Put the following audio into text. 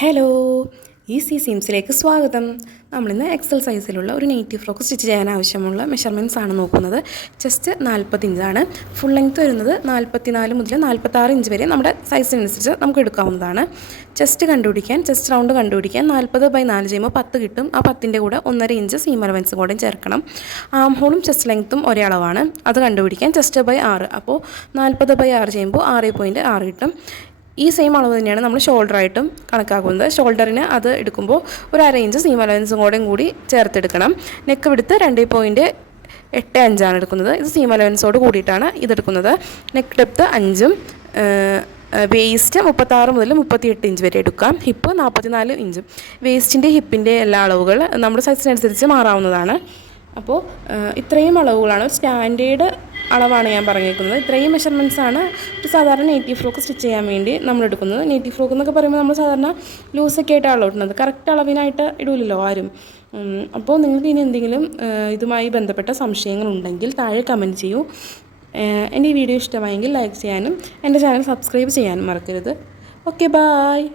Hello, easy സീംസിലേക്ക് സ്വാഗതം. നമ്മളിന്ന് Excel സൈസിലുള്ള ഒരു നൈറ്റി ഫ്രോക്ക് സ്റ്റിച്ച് ചെയ്യാൻ ആവശ്യമുള്ള മെഷർമെൻറ്റ്സ് ആണ് നോക്കുന്നത്. ചെസ്റ്റ് 40 ഇഞ്ചാണ്. ഫുൾ ലെങ്ത്ത് വരുന്നത് 44 മുതൽ 46 ഇഞ്ച് വരെ നമ്മുടെ സൈസിനനുസരിച്ച് നമുക്ക് എടുക്കാവുന്നതാണ്. ചെസ്റ്റ് കണ്ടുപിടിക്കാൻ, ചെസ്റ്റ് റൗണ്ട് കണ്ടുപിടിക്കാൻ 40/4 ചെയ്യുമ്പോൾ 10 കിട്ടും. ആ 10ൻ്റെ കൂടെ 1.5 ഇഞ്ച് സീം അലവൻസും കൂടെ ചേർക്കണം. ആം ഹോളും ചെസ്റ്റ് ലെങ്ത്തും ഒരേ അളവാണ്. അത് കണ്ടുപിടിക്കാൻ ചെസ്റ്റ്/6, അപ്പോൾ 40/6 ചെയ്യുമ്പോൾ 6.6 കിട്ടും. ഈ സെയിം അളവ് തന്നെയാണ് നമ്മൾ ഷോൾഡറായിട്ടും കണക്കാക്കുന്നത്. ഷോൾഡറിന് അത് എടുക്കുമ്പോൾ ഒരു 1/2 ഇഞ്ച് സീം അലവൻസും കൂടി ചേർത്തെടുക്കണം. നെക്ക് വിടുത്ത് 2.85 എടുക്കുന്നത്. ഇത് സീം അലവൻസോട് കൂടിയിട്ടാണ് ഇതെടുക്കുന്നത്. നെക്ക് ഡെപ്ത്ത് 5ഉം വേസ്റ്റ് 36 മുതൽ 38 ഇഞ്ച് വരെ എടുക്കാം. ഹിപ്പ് 44 ഇഞ്ചും. വേസ്റ്റിൻ്റെ ഹിപ്പിൻ്റെ എല്ലാ അളവുകൾ നമ്മുടെ സൈസിനനുസരിച്ച് മാറാവുന്നതാണ്. അപ്പോൾ ഇത്രയും അളവുകളാണ്, സ്റ്റാൻഡേർഡ് അളവാണ് ഞാൻ പറഞ്ഞേക്കുന്നത്. ഇത്രയും മെഷർമെൻറ്റ്സാണ് ഒരു സാധാരണ നെറ്റി ഫ്രോക്ക് സ്റ്റിച്ച് ചെയ്യാൻ വേണ്ടി നമ്മൾ എടുക്കുന്നത്. നെറ്റി ഫ്രോക്ക് എന്നൊക്കെ പറയുമ്പോൾ നമ്മൾ സാധാരണ ലൂസൊക്കെ ആയിട്ടാണ് ഇടുന്നത്, കറക്റ്റ് അളവിനായിട്ട് ഇടില്ലല്ലോ ആരും. അപ്പോൾ നിങ്ങൾക്ക് ഇനി എന്തെങ്കിലും ഇതുമായി ബന്ധപ്പെട്ട സംശയങ്ങളുണ്ടെങ്കിൽ താഴെ കമൻറ്റ് ചെയ്യൂ. എൻ്റെ ഈ വീഡിയോ ഇഷ്ടമായെങ്കിൽ ലൈക്ക് ചെയ്യാനും എൻ്റെ ചാനൽ സബ്സ്ക്രൈബ് ചെയ്യാനും മറക്കരുത്. Okay, bye.